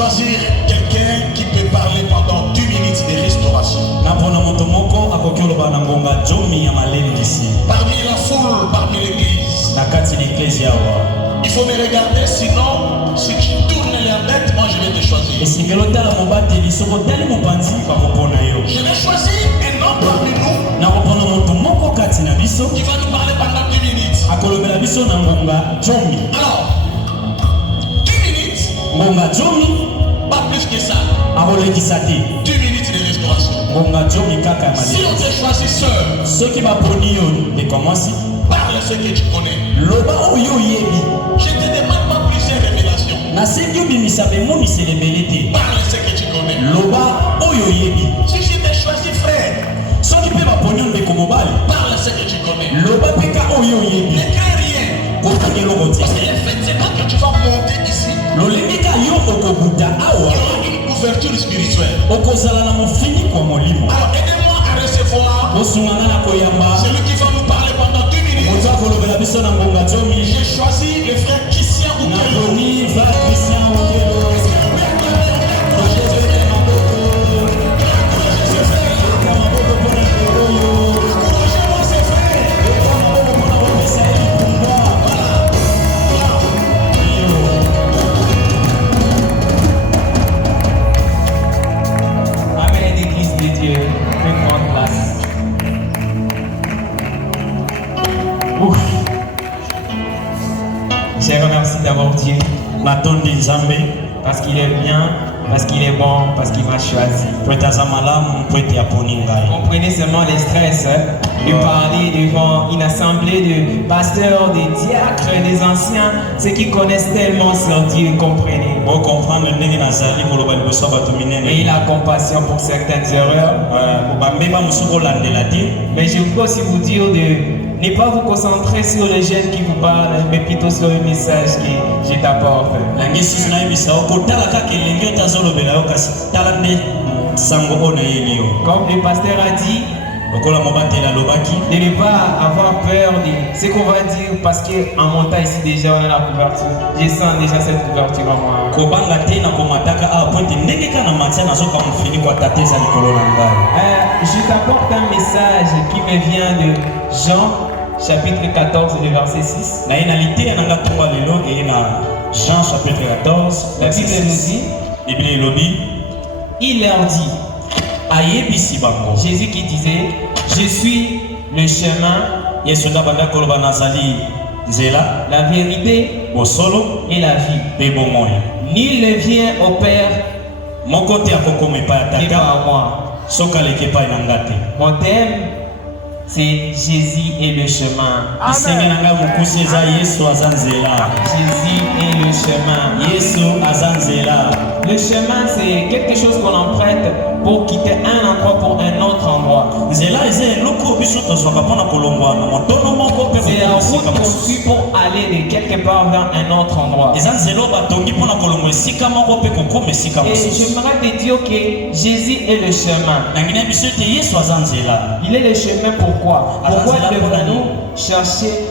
choisir quelqu'un qui peut parler pendant 2 minutes de restauration. Parmi la foule, parmi l'église. Il faut me regarder, sinon, si tu tournes la tête, moi je vais te choisir. Je vais choisir un homme parmi nous qui va nous parler pendant 2 minutes. Alors, 2 minutes, pas plus que ça. 2 minutes de restauration. Si on te choisit seul, parle ce que tu connais. Je ne te demande pas plusieurs révélations. Parle ce que tu connais. Si je t'ai choisi frère, parle ce que tu connais. Ne crains rien. Parce que le fait, c'est pas que tu vas monter ici. Il y aura une ouverture spirituelle. Alors aidez-moi à recevoir celui qui va nous parler pendant 2 minutes. J'ai choisi le frère Christian Oukelo. Je remercie d'abord Dieu parce qu'il est bien, parce qu'il est bon, parce qu'il m'a choisi. Comprenez seulement les stress de parler devant une assemblée de pasteurs, des diacres, des anciens, ceux qui connaissent tellement sur Dieu, comprenez. Et il a compassion pour certaines erreurs. Mais je peux aussi vous dire de ne pas vous concentrer sur les jeunes qui vous parlent, mais plutôt sur le message que je t'apporte. Comme le pasteur a dit, de ne pas avoir peur de ce qu'on va dire parce qu'en montant ici déjà on a la couverture. Je sens déjà cette couverture en moi. Je t'apporte un message qui me vient de Jean chapitre 14 le verset 6. Jean chapitre 14 la Bible nous dit, il leur dit, Jésus qui disait, je suis le chemin, la vérité et la vie. Nul ne vient au Père que par moi. Mon thème, c'est Jésus et le chemin. Amen. Jésus et le chemin. Le chemin, c'est quelque chose qu'on emprunte pour quitter un endroit pour un autre endroit. C'est la route qu'on suit pour aller de quelque part vers un autre endroit. Et j'aimerais te dire que Jésus est le chemin. Il est le chemin, pourquoi?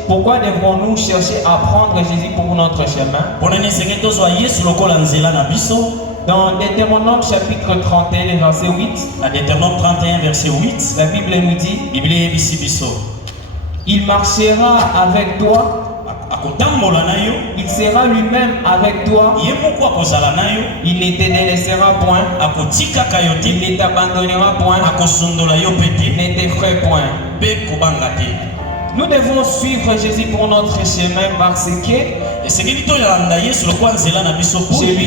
Pourquoi devrons-nous chercher à prendre Jésus pour notre chemin? Dans Deutéronome chapitre 31 verset 8, la Bible nous dit, il marchera avec toi, il sera lui-même avec toi, il ne te délaissera point, il ne t'abandonnera point, il ne t'effraie point. Nous devons suivre Jésus pour notre chemin parce que chez lui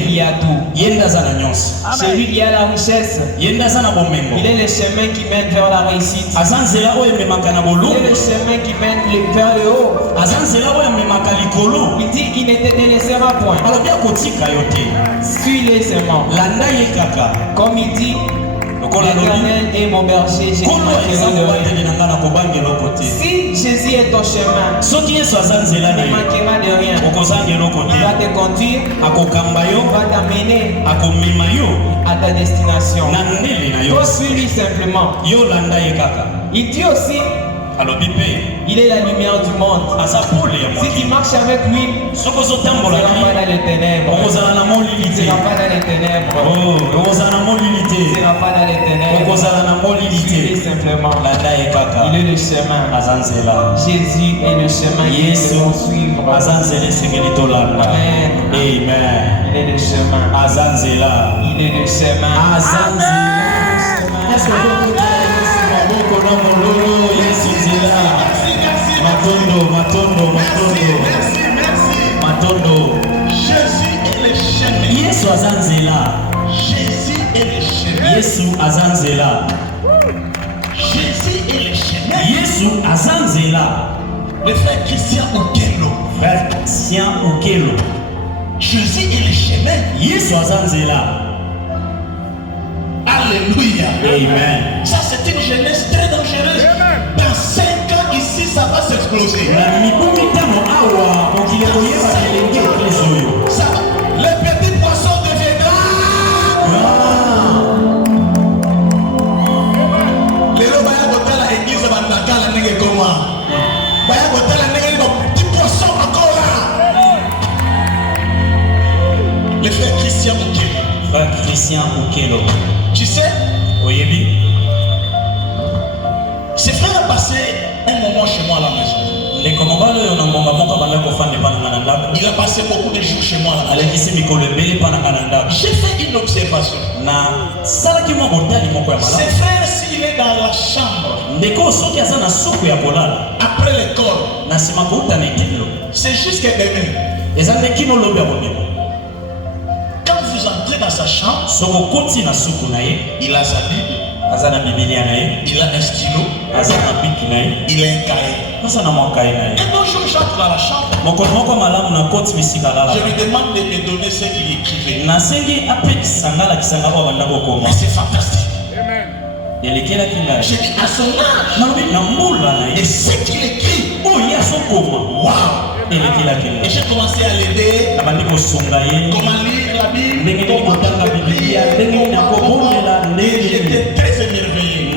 il y a tout. Chez lui il y a la richesse. Il est le chemin qui mène vers la réussite. Il est le chemin qui mène vers le haut. Il dit il ne te délaissera point. Suis-les seulement. Comme il dit, l'Éternel est mon berger, je ne manquerai de rien. Si Jésus est ton chemin, il ne manquera de rien. Il va te conduire, il va t'amener à ta destination. Toi, suis-lui simplement. Il dit aussi, Il est la lumière du monde. Si tu marches avec lui, tu ne seras pas dans les ténèbres. Tu ne seras pas dans les ténèbres. Tu ne seras pas dans les ténèbres. Il est simplement. Il est le chemin. Jésus est le chemin que nous devons suivre. Amen. Amen. Il est le chemin. Il est le chemin. Matondo. Jésus est le chemin. Yesu azanzela. Jésus est le chemin. Yesu azanzela. Jésus est le chemin. Yesu azanzela. Le frère Christian Okelo. Frère Christian Okelo. Jésus est le chemin. Yesu azanzela. Alléluia. Amen. Ça c'est une jeunesse très dangereuse. Dans 5 ans ici, ça va s'exploser. Ça, les petits poissons deviendront. Les gens vont à l'église, vont à la nègre comment? Vont à la nègre, les petits poissons encore là. Le frère Christian Okelo. Frère Christian Okelo. Tu sais, Oyebi. ce frère a passé un moment chez moi à la maison. Il a passé beaucoup de jours chez moi à la maison. J'ai fait une observation. Ce frère, s'il est dans la chambre, après l'école, c'est jusqu'à demain. Quand vous entrez dans sa chambre, il a sa Bible, il a un stylo, il a un cahier. Et donc je j'entre dans la chambre, je lui demande de me donner ce qu'il écrivait. Mais c'est fantastique. J'ai dit à son âge, et ce qu'il écrit, waouh! Et j'ai commencé à l'aider, comment lire la Bible, et j'étais très émerveillé.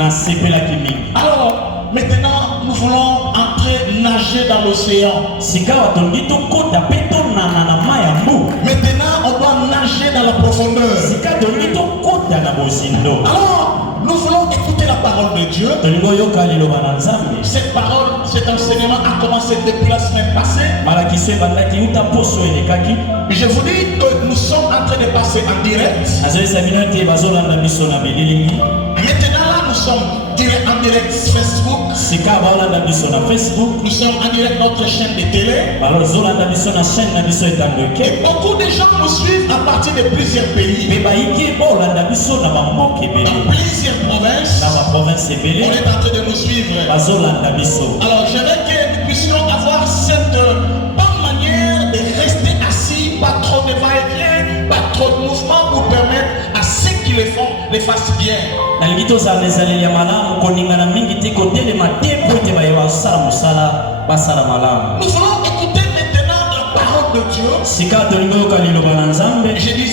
Alors, maintenant, nous voulons entrer nager dans l'océan. Maintenant, on doit nager dans la profondeur. Alors, nous voulons écouter la parole de Dieu. Cette parole, cet enseignement a commencé depuis la semaine passée. Je vous dis que nous sommes en train de passer en direct. Maintenant là, nous sommes en direct Facebook. Nous sommes en direct notre chaîne de télé. Et beaucoup de gens nous suivent à partir de plusieurs pays. Dans plusieurs provinces. On est en train de nous suivre. Alors j'aimerais que nous puissions avoir cette bonne manière de rester assis, pas trop de va-et-vient, pas trop de mouvement pour permettre à ceux qui le font, les fassent bien. Nous voulons écouter maintenant la parole de Dieu. Je dis